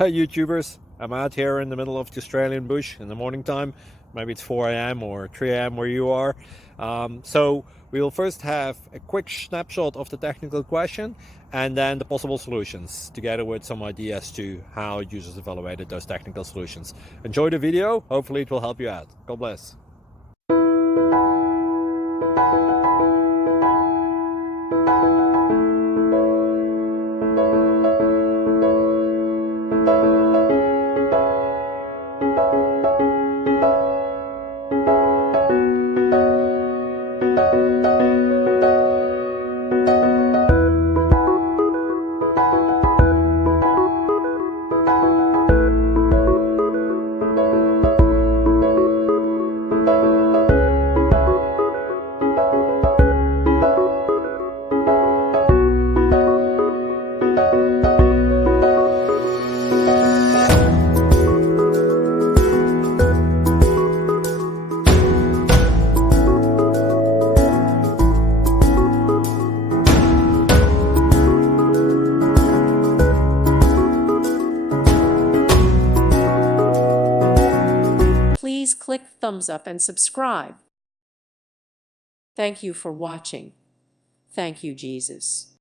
Hey YouTubers, I'm out here in the middle of the Australian bush in the morning time. Maybe it's 4 a.m. or 3 a.m. where you are. So we'll first have a quick snapshot of the technical question and then the possible solutions, together with some ideas to how users evaluated those technical solutions. Enjoy the video, hopefully it will help you out. God bless. Please click thumbs up and subscribe. Thank you for watching. Thank you, Jesus.